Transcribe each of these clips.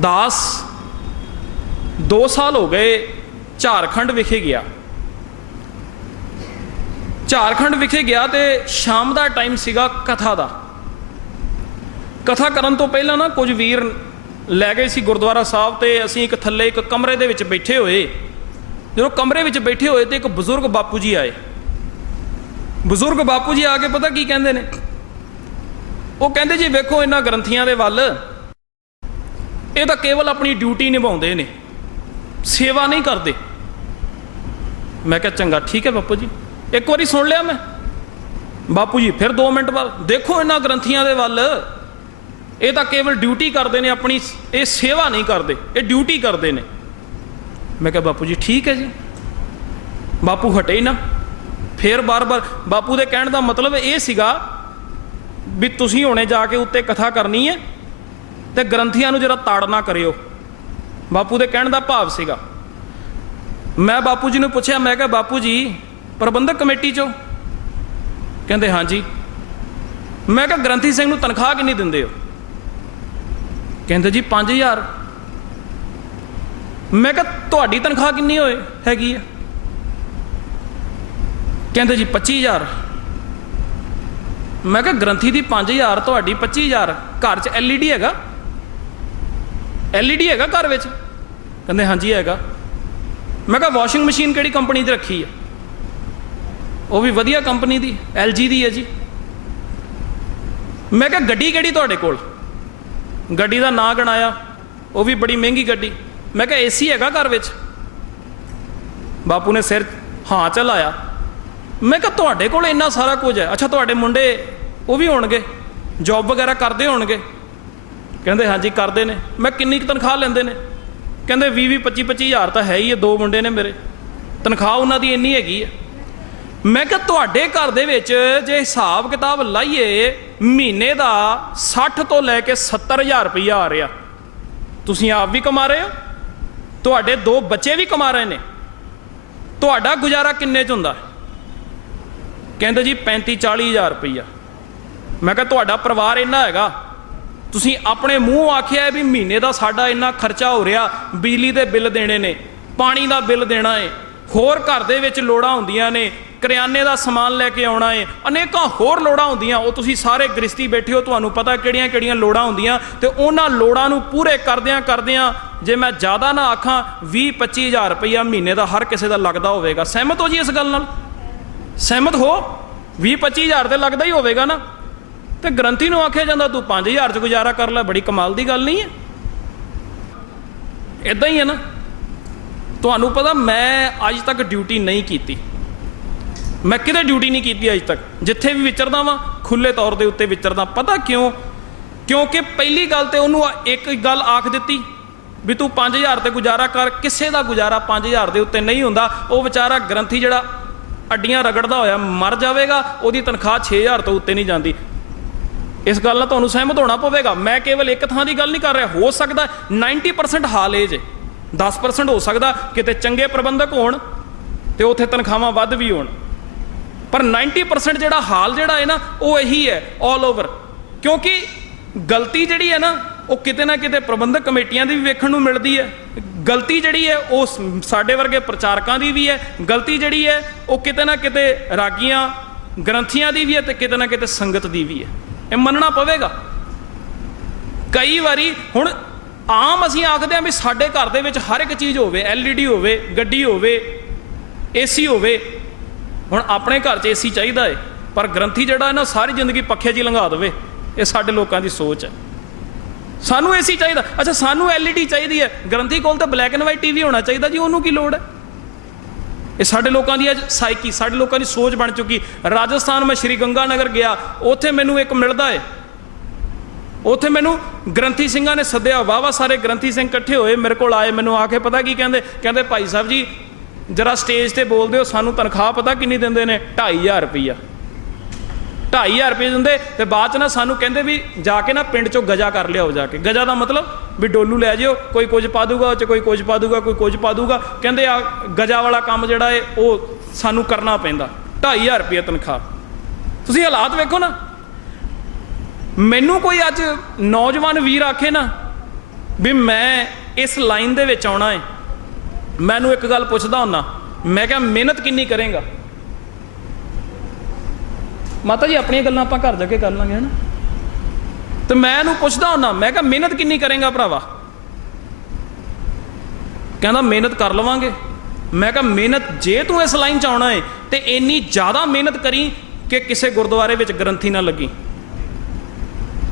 ਦਾਸ 2 ਸਾਲ ਹੋ ਗਏ ਝਾਰਖੰਡ ਵਿਖੇ ਗਿਆ। ਝਾਰਖੰਡ ਵਿਖੇ ਗਿਆ ਤੇ ਸ਼ਾਮ ਦਾ ਟਾਈਮ ਸੀਗਾ ਕਥਾ ਦਾ। ਕਥਾ ਕਰਨ ਤੋਂ ਪਹਿਲਾਂ ਨਾ ਕੁਝ ਵੀਰ ਲੈ ਗਏ ਸੀ ਗੁਰਦੁਆਰਾ ਸਾਹਿਬ ਤੇ ਅਸੀਂ ਇੱਕ ਥੱਲੇ ਇੱਕ ਕਮਰੇ ਦੇ ਵਿੱਚ ਬੈਠੇ ਹੋਏ। ਜਦੋਂ ਕਮਰੇ ਵਿੱਚ ਬੈਠੇ ਹੋਏ ਤੇ ਇੱਕ ਬਜ਼ੁਰਗ ਬਾਪੂ ਜੀ ਆਏ। ਬਜ਼ੁਰਗ ਬਾਪੂ ਜੀ ਆ ਕੇ ਪਤਾ ਕੀ ਕਹਿੰਦੇ ਨੇ? ਉਹ ਕਹਿੰਦੇ ਜੀ ਵੇਖੋ ਇਹਨਾਂ ਗ੍ਰੰਥੀਆਂ ਦੇ ਵੱਲ। ਇਹ ਤਾਂ ਕੇਵਲ ਆਪਣੀ ਡਿਊਟੀ ਨਿਭਾਉਂਦੇ ਨੇ। ਸੇਵਾ ਨਹੀਂ ਕਰਦੇ। ਮੈਂ ਕਿਹਾ, ਚੰਗਾ, ਠੀਕ ਹੈ ਬਾਪੂ ਜੀ। ਇੱਕ ਵਾਰੀ ਸੁਣ ਲਿਆ ਮੈਂ। ਬਾਪੂ ਜੀ, ਫਿਰ 2 ਮਿੰਟ ਬਾਅਦ ਦੇਖੋ ਇਹਨਾਂ ਗ੍ਰੰਥੀਆਂ ਦੇ ਵੱਲ। ਇਹ ਤਾਂ ਕੇਵਲ ਡਿਊਟੀ ਕਰਦੇ ਨੇ, ਆਪਣੀ ਇਹ ਸੇਵਾ ਨਹੀਂ ਕਰਦੇ, ਇਹ ਡਿਊਟੀ ਕਰਦੇ ਨੇ। ਮੈਂ ਕਿਹਾ, ਬਾਪੂ ਜੀ, ਠੀਕ ਹੈ ਜੀ। ਬਾਪੂ ਹਟੇ ਹੀ ਨਾ। ਫਿਰ ਬਾਰ-ਬਾਰ, ਬਾਪੂ ਦੇ ਕਹਿਣ ਦਾ ਮਤਲਬ ਇਹ ਸੀਗਾ ਵੀ ਤੁਸੀਂ ਹੁਣੇ ਜਾ ਕੇ ਉੱਤੇ ਕਥਾ ਕਰਨੀ ਹੈ ਤੇ ਗ੍ਰੰਥੀਆਂ ਨੂੰ ਜਰਾ ਤਾੜਨਾ ਕਰਿਓ। ਬਾਪੂ ਦੇ ਕਹਿਣ ਦਾ ਭਾਵ ਸੀਗਾ। ਮੈਂ ਬਾਪੂ ਜੀ ਨੂੰ ਪੁੱਛਿਆ, ਮੈਂ ਕਿਹਾ, ਬਾਪੂ ਜੀ, ਪ੍ਰਬੰਧਕ ਕਮੇਟੀ ਚੋਂ? ਕਹਿੰਦੇ, ਹਾਂਜੀ। ਮੈਂ ਕਿਹਾ, ਗ੍ਰੰਥੀ ਸਿੰਘ ਨੂੰ ਤਨਖਾਹ ਕਿੰਨੀ ਦਿੰਦੇ ਹੋ? ਕਹਿੰਦੇ, ਜੀ 5000 ਮੈਂ ਕਿਹਾ, ਤੁਹਾਡੀ ਤਨਖਾਹ ਕਿੰਨੀ ਹੋਏ, ਹੈਗੀ ਆ? ਕਹਿੰਦੇ, ਜੀ 25000 ਮੈਂ ਕਿਹਾ, ਗ੍ਰੰਥੀ ਦੀ 5000 ਤੁਹਾਡੀ 25000 ਘਰ 'ਚ LED ਹੈਗਾ? LED ਹੈਗਾ ਘਰ ਵਿੱਚ? ਕਹਿੰਦੇ ਹਾਂਜੀ ਹੈਗਾ। ਮੈਂ ਕਿਹਾ ਵਾਸ਼ਿੰਗ ਮਸ਼ੀਨ ਕਿਹੜੀ ਕੰਪਨੀ ਦੀ ਰੱਖੀ ਹੈ ਉਹ ਵੀ ਵਧੀਆ ਕੰਪਨੀ ਦੀ LG ਦੀ ਹੈ ਜੀ। ਮੈਂ ਕਿਹਾ, ਗੱਡੀ ਕਿਹੜੀ ਤੁਹਾਡੇ ਕੋਲ? ਗੱਡੀ ਦਾ ਨਾਂ ਗਣਾਇਆ, ਉਹ ਵੀ ਬੜੀ ਮਹਿੰਗੀ ਗੱਡੀ। ਮੈਂ ਕਿਹਾ ਏਸੀ ਹੈਗਾ ਘਰ ਵਿੱਚ? ਬਾਪੂ ਨੇ ਸਿਰ, ਹਾਂ, ਚਲਾਇਆ। ਮੈਂ ਕਿਹਾ, ਤੁਹਾਡੇ ਕੋਲ ਇੰਨਾ ਸਾਰਾ ਕੁਝ ਹੈ? ਅੱਛਾ, ਤੁਹਾਡੇ ਮੁੰਡੇ ਉਹ ਵੀ ਹੋਣਗੇ ਜੌਬ ਵਗੈਰਾ ਕਰਦੇ ਹੋਣਗੇ। ਕਹਿੰਦੇ, ਹਾਂਜੀ, ਕਰਦੇ ਨੇ। ਮੈਂ ਕਿੰਨੀ ਕੁ ਤਨਖਾਹ ਲੈਂਦੇ ਨੇ। ਕਹਿੰਦੇ 20 20 25 25 ਹਜ਼ਾਰ ਤਾਂ ਹੈ ਹੀ ਹੈ ਦੋ ਮੁੰਡੇ ਨੇ ਮੇਰੇ। ਤਨਖਾਹ ਉਹਨਾਂ ਦੀ ਇੰਨੀ ਹੈਗੀ ਹੈ ਮੈਂ ਕਿਹਾ, ਤੁਹਾਡੇ ਘਰ ਦੇ ਵਿੱਚ ਜੇ ਹਿਸਾਬ ਕਿਤਾਬ ਲਾਈਏ, ਮਹੀਨੇ ਦਾ 60 ਤੋਂ ਲੈ ਕੇ 70000 ਰੁਪਈਆ ਆ ਰਿਹਾ। ਤੁਸੀਂ ਆਪ ਵੀ ਕਮਾ ਰਹੇ ਹੋ? ਤੁਹਾਡੇ ਦੋ ਬੱਚੇ ਵੀ ਕਮਾ ਰਹੇ ਨੇ। ਤੁਹਾਡਾ ਗੁਜ਼ਾਰਾ ਕਿੰਨੇ ਚ ਹੁੰਦਾ? ਕਹਿੰਦੇ, ਜੀ 35 40000 ਰੁਪਈਆ। ਮੈਂ ਕਿਹਾ, ਤੁਹਾਡਾ ਪਰਿਵਾਰ ਇੰਨਾ ਹੈਗਾ ਤੁਸੀਂ ਆਪਣੇ ਮੂੰਹ ਆਖਿਆ ਵੀ ਮਹੀਨੇ ਦਾ ਸਾਡਾ ਇੰਨਾ ਖਰਚਾ ਹੋ ਰਿਹਾ, ਬਿਜਲੀ ਦੇ ਬਿੱਲ ਦੇਣੇ ਨੇ, ਪਾਣੀ ਦਾ ਬਿੱਲ ਦੇਣਾ ਹੈ, ਹੋਰ ਘਰ ਦੇ ਵਿੱਚ ਲੋੜਾਂ ਹੁੰਦੀਆਂ ਨੇ, ਕਰਿਆਨੇ ਦਾ ਸਮਾਨ ਲੈ ਕੇ ਆਉਣਾ ਹੈ, ਅਨੇਕਾਂ ਹੋਰ ਲੋੜਾਂ ਹੁੰਦੀਆਂ, ਉਹ ਤੁਸੀਂ ਸਾਰੇ ਗ੍ਰਸਤੀ ਬੈਠੇ ਹੋ, ਤੁਹਾਨੂੰ ਪਤਾ ਕਿਹੜੀਆਂ ਕਿਹੜੀਆਂ ਲੋੜਾਂ ਹੁੰਦੀਆਂ, ਤੇ ਉਹਨਾਂ ਲੋੜਾਂ ਨੂੰ ਪੂਰੇ ਕਰਦਿਆਂ ਕਰਦਿਆਂ, ਜੇ ਮੈਂ ਜ਼ਿਆਦਾ ਨਾ ਆਖਾਂ 20 25000 ਰੁਪਈਆ ਮਹੀਨੇ ਦਾ ਹਰ ਕਿਸੇ ਦਾ ਲੱਗਦਾ ਹੋਵੇਗਾ। ਸਹਿਮਤ ਹੋ ਜੀ ਇਸ ਗੱਲ ਨਾਲ? ਸਹਿਮਤ ਹੋ? 20 25000 ਤੇ ਲੱਗਦਾ ਹੀ ਹੋਵੇਗਾ ਨਾ। ਤੇ ਗ੍ਰੰਥੀ ਨੂੰ ਆਖਿਆ ਜਾਂਦਾ, ਤੂੰ 5000 ਚ ਗੁਜ਼ਾਰਾ ਕਰ ਲੈ, ਬੜੀ ਕਮਾਲ ਦੀ ਗੱਲ ਨਹੀਂ ਹੈ? ਇਦਾਂ ਹੀ ਹੈ ਨਾ। ਤੁਹਾਨੂੰ ਪਤਾ ਮੈਂ ਅੱਜ ਤੱਕ ਡਿਊਟੀ ਨਹੀਂ ਕੀਤੀ। ਮੈਂ ਕਿਤੇ ਡਿਊਟੀ ਨਹੀਂ ਕੀਤੀ ਅੱਜ ਤੱਕ। ਜਿੱਥੇ ਵੀ ਵਿਚਰਦਾ ਵਾਂ ਖੁੱਲੇ ਤੌਰ ਦੇ ਉੱਤੇ ਵਿਚਰਦਾ। ਪਤਾ ਕਿਉਂ? ਕਿਉਂਕਿ ਪਹਿਲੀ ਗੱਲ ਤੇ ਉਹਨੂੰ ਇੱਕ ਗੱਲ ਆਖ ਦਿੱਤੀ ਵੀ ਤੂੰ 5000 ਤੇ ਗੁਜ਼ਾਰਾ ਕਰ। ਕਿਸੇ ਦਾ ਗੁਜ਼ਾਰਾ 5000 ਦੇ ਉੱਤੇ ਨਹੀਂ ਹੁੰਦਾ। ਉਹ ਵਿਚਾਰਾ ਗ੍ਰੰਥੀ ਜਿਹੜਾ ਅੱਡੀਆਂ ਰਗੜਦਾ ਹੋਇਆ ਮਰ ਜਾਵੇਗਾ, ਉਹਦੀ ਤਨਖਾਹ 6000 ਤੋਂ ਉੱਤੇ ਨਹੀਂ ਜਾਂਦੀ। ਇਸ ਗੱਲ ਨਾਲ ਤੁਹਾਨੂੰ ਸਹਿਮਤ ਹੋਣਾ ਪਵੇਗਾ। ਮੈਂ ਕੇਵਲ ਇੱਕ ਥਾਂ ਦੀ ਗੱਲ ਨਹੀਂ ਕਰ ਰਿਹਾ। ਹੋ ਸਕਦਾ 90% ਹਾਲ ਇਹ ਜੇ। 10% ਹੋ ਸਕਦਾ ਕਿਤੇ ਚੰਗੇ ਪ੍ਰਬੰਧਕ ਹੋਣ ਤੇ ਉੱਥੇ ਤਨਖਾਹਾਂ ਵੱਧ ਵੀ ਹੋਣ। ਪਰ 90% ਜਿਹੜਾ ਹਾਲ ਜਿਹੜਾ ਹੈ ਨਾ, ਉਹ ਇਹੀ ਹੈ 올 ਓਵਰ ਕਿਉਂਕਿ ਗਲਤੀ ਜਿਹੜੀ ਹੈ ਨਾ, ਉਹ ਕਿਤੇ ਨਾ ਕਿਤੇ ਪ੍ਰਬੰਧਕ ਕਮੇਟੀਆਂ ਦੀ ਵੀ ਵੇਖਣ ਨੂੰ ਮਿਲਦੀ ਹੈ ਗਲਤੀ ਜਿਹੜੀ ਹੈ ਉਹ ਸਾਡੇ ਵਰਗੇ ਪ੍ਰਚਾਰਕਾਂ ਦੀ ਵੀ ਹੈ ਗਲਤੀ ਜਿਹੜੀ ਹੈ ਉਹ ਕਿਤੇ ਨਾ ਕਿਤੇ ਰਾਗੀਆਂ ਗ੍ਰੰਥੀਆਂ ਦੀ ਵੀ ਹੈ ਤੇ ਕਿਤੇ ਨਾ ਕਿਤੇ ਸੰਗਤ ਦੀ ਵੀ ਹੈ ਇਹ ਮੰਨਣਾ ਪਵੇਗਾ। ਕਈ ਵਾਰੀ ਹੁਣ ਆਮ ਅਸੀਂ ਆਖਦੇ ਹਾਂ ਵੀ ਸਾਡੇ ਘਰ ਦੇ ਵਿੱਚ ਹਰ ਇੱਕ ਚੀਜ਼ ਹੋਵੇ, LED ਹੋਵੇ, ਗੱਡੀ ਹੋਵੇ, AC ਹੋਵੇ, ਹੁਣ ਆਪਣੇ ਘਰ 'ਚ ਏਸੀ ਚਾਹੀਦਾ ਏ, ਪਰ ਗ੍ਰੰਥੀ ਜਿਹੜਾ ਹੈ ਨਾ, ਸਾਰੀ ਜ਼ਿੰਦਗੀ ਪੱਖੇ 'ਚ ਹੀ ਲੰਘਾ ਦੇਵੇ, ਇਹ ਸਾਡੇ ਲੋਕਾਂ ਦੀ ਸੋਚ ਹੈ। ਸਾਨੂੰ ਏਸੀ ਚਾਹੀਦਾ। ਅੱਛਾ, ਸਾਨੂੰ LED ਚਾਹੀਦੀ ਹੈ। ਗ੍ਰੰਥੀ ਕੋਲ ਤਾਂ ਬਲੈਕ ਐਂਡ ਵਾਈਟ ਟੀਵੀ ਹੋਣਾ ਚਾਹੀਦਾ ਜੀ, ਉਹਨੂੰ ਕੀ ਲੋੜ ਹੈ? ਇਹ ਸਾਡੇ ਲੋਕਾਂ ਦੀ ਅੱਜ ਸਾਈਕੀ ਸਾਡੇ ਲੋਕਾਂ ਦੀ ਸੋਚ ਬਣ ਚੁੱਕੀ। ਰਾਜਸਥਾਨ ਮੈਂ ਸ਼੍ਰੀ ਗੰਗਾ ਨਗਰ ਗਿਆ, ਉੱਥੇ ਮੈਨੂੰ ਇੱਕ ਮਿਲਦਾ ਹੈ ਉੱਥੇ ਮੈਨੂੰ ਗ੍ਰੰਥੀ ਸਿੰਘਾਂ ਨੇ ਸੱਦਿਆ ਵਾਵਾ ਸਾਰੇ ਗ੍ਰੰਥੀ ਸਿੰਘ ਇਕੱਠੇ ਹੋਏ ਮੇਰੇ ਕੋਲ ਆਏ, ਮੈਨੂੰ ਆ ਕੇ ਪਤਾ ਕੀ ਕਹਿੰਦੇ? ਕਹਿੰਦੇ, ਭਾਈ ਸਾਹਿਬ ਜੀ, ਜਰਾ ਸਟੇਜ ਤੇ ਬੋਲਦੇ ਹੋ, ਸਾਨੂੰ ਤਨਖਾਹ ਪਤਾ ਕਿੰਨੀ ਦਿੰਦੇ ਨੇ? 2500 ਰੁਪਈਆ। 2500 ਰੁਪਏ ਦਿੰਦੇ, ਤੇ ਬਾਅਦ ਚ ਨਾ ਸਾਨੂੰ ਕਹਿੰਦੇ ਵੀ ਜਾ ਕੇ ਨਾ ਪਿੰਡ ਚੋਂ ਗਜਾ ਕਰ ਲਿਆਓ ਜਾ ਕੇ। ਗਜਾ ਦਾ ਮਤਲਬ ਵੀ ਡੋਲੂ ਲੈ ਜਿਓ, ਕੋਈ ਕੁਝ ਪਾ ਦੂਗਾ, ਉਹ ਚ ਕੋਈ ਕੁਝ ਪਾ ਦੂਗਾ, ਕੋਈ ਕੁਝ ਪਾ ਦੂਗਾ। ਕਹਿੰਦੇ ਆ, ਗਜਾ ਵਾਲਾ ਕੰਮ ਜਿਹੜਾ ਏ, ਉਹ ਸਾਨੂੰ ਕਰਨਾ ਪੈਂਦਾ। 2500 ਰੁਪਏ ਤਨਖਾਹ। ਤੁਸੀਂ ਹਾਲਾਤ ਵੇਖੋ ਨਾ। ਮੈਨੂੰ ਕੋਈ ਅੱਜ ਨੌਜਵਾਨ ਵੀਰ ਆਖੇ ਨਾ, ਵੀ ਮੈਂ ਇਸ ਲਾਈਨ ਦੇ ਵਿੱਚ ਆਉਣਾ ਏ। ਮੈਨੂੰ ਇੱਕ ਗੱਲ ਪੁੱਛਦਾ ਹੁੰਨਾ, ਮੈਂ ਕਿਹਾ, ਮਿਹਨਤ ਕਿੰਨੀ ਕਰੇਗਾ? ਮਾਤਾ ਜੀ, ਆਪਣੀਆਂ ਗੱਲਾਂ ਆਪਾਂ ਘਰ ਜਾ ਕੇ ਕਰ ਲਾਂਗੇ, ਹਨਾ? ਤੇ ਮੈਂ ਇਹਨੂੰ ਪੁੱਛਦਾ ਹੁੰਨਾ, ਮੈਂ ਕਿਹਾ, ਮਿਹਨਤ ਕਿੰਨੀ ਕਰੇਗਾ ਭਰਾਵਾ? ਕਹਿੰਦਾ, ਮਿਹਨਤ ਕਰ ਲਵਾਂਗੇ। ਮੈਂ ਕਿਹਾ, ਮਿਹਨਤ ਜੇ ਤੂੰ ਇਸ ਲਾਈਨ ਚ ਆਉਣਾ ਹੈ ਤੇ ਇੰਨੀ ਜ਼ਿਆਦਾ ਮਿਹਨਤ ਕਰੀ ਕਿ ਕਿਸੇ ਗੁਰਦੁਆਰੇ ਵਿੱਚ ਗ੍ਰੰਥੀ ਨਾ ਲੱਗੀ।